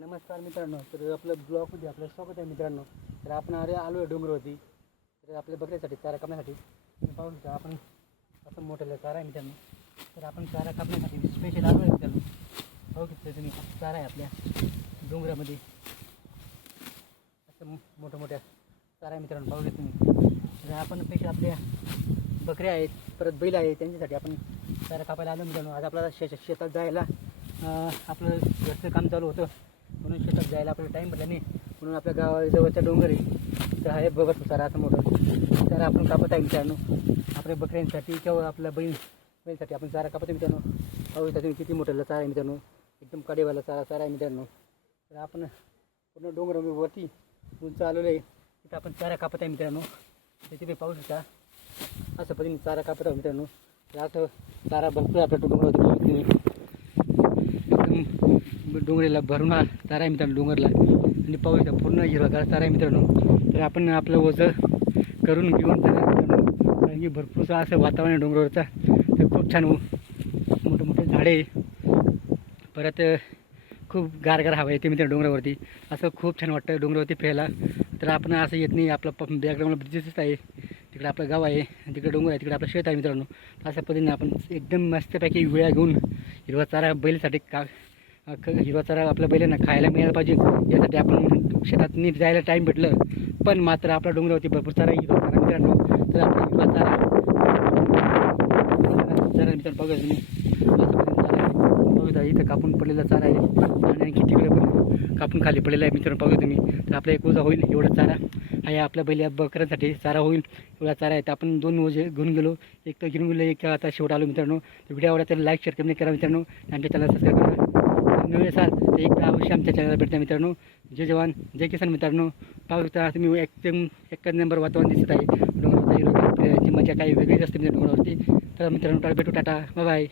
नमस्कार मित्रांनो तर आपलं ब्लॉगमध्ये आपलं स्वागत आहे मित्रांनो. तर आपण अरे आलो आहे डोंगरवरती. तर आपल्या बकऱ्यासाठी चारा कापण्यासाठी. पाहू शकता आपण असं मोठं चारा आहे मित्रांनो. तर आपण चारा कापण्यासाठी स्पेशल आलो आहे मित्रांनो. हो पाहू शकता तुम्ही चारा आहे आपल्या डोंगरामध्ये. असं मोठ्या मोठ्या चारा आहे मित्रांनो पाहू शकता तुम्ही. तर आपण स्पेशल आपल्या बकऱ्या आहेत परत बैल आहेत त्यांच्यासाठी आपण चारा कापायला आलो मित्रांनो. आज आपल्याला शे शेतात जायला आपलं घरचं काम चालू होतं. म्हणून शेतात जायला आपल्याला टाईम भेटला नाही. म्हणून आपल्या गावाजवळचा डोंगर आहे. तर आहे बघत होता राहता मोठा चारा आपण कापत आहे मित्रांनो. आपल्या बकऱ्यांसाठी किंवा आपल्या बहीण बहिणीसाठी आपण चारा कापत आहे मित्रांनो. पाहू तुम्ही किती मोठ्याला चारा आहे मित्रांनो. एकदम काडेवाला चारा चारा आहे मित्रांनो. तर आपण पूर्ण डोंगरावरती उंच आलेलो आहे. तिथं आपण चारा कापत आहे मित्रांनो. तर तुम्ही पाहू शकता. असं पद्धतीने चारा कापत आहे मित्रांनो. तर असं चारा भरपूर आपल्या डोंगरावरती डोंगरीला भरून तारा आहे मित्रांनो डोंगरला. आणि पाहू शकता पूर्ण हिरवागार तारा आहे मित्रांनो. तर आपण आपलं ओझं करून घेऊन जाणार मित्रांनो. कारण की भरपूरचं असं वातावरण आहे डोंगरावरचा. तर खूप छान मोठे मोठे झाडे परत खूप गारगार हवा येते मित्रांनो डोंगरावरती. असं खूप छान वाटतं डोंगरावरती फिरायला. तर आपण असं येत नाही. आपलं प बॅकग्राऊंडला ब्रिजेसच आहे. तिकडे आपलं गाव आहे. तिकडे डोंगर आहे. तिकडे आपलं शेत आहे मित्रांनो. अशा पद्धतीने आपण एकदम मस्तपैकी वेळा घेऊन हिरवा चारा बैलसाठी का हिरवा चारा आपल्या बैलांना खायला मिळायला पाहिजे. यासाठी आपण शेतात नीट जायला टाईम भेटलं. पण मात्र आपल्या डोंगरावरती भरपूर चारा हिरवा चारा मित्रांनो. तर आपला हिरवा चारा चारा मित्रांनो बघा तुम्ही. आहे. इथं कापून पडलेला चारा आहे. आणि आणखी तिकडे पण कापून खाली पडलेला आहे मित्रांनो बघा तुम्ही. तर आपला एक ओझा होईल एवढा चारा. आहे आपल्या बैल्या बकऱ्यांसाठी चारा होईल. एवढा चारा आहे. तर आपण दोन ओझे घेऊन गेलो. एक तर घेऊन गेलो एक आता शेवट आलो मित्रांनो. व्हिडिओ आवडला तर लाईक शेअर कमी करा मित्रांनो. आणि आमच्या चॅनल सबस्क्राईब करा. नवीन असाल तर एक अवश्य आमच्या चॅनलला भेटता मित्रांनो. जय जवान जय किसान मित्रांनो. पाहू शकता तुम्ही एकदम एकच नंबर वातावरण दिसत आहे. डोंगरावरती हिरवं मजा काही वेगळीच असते मित्रांनो डोंगरावरती तर मित्रांनो भेटू टाटा. बाय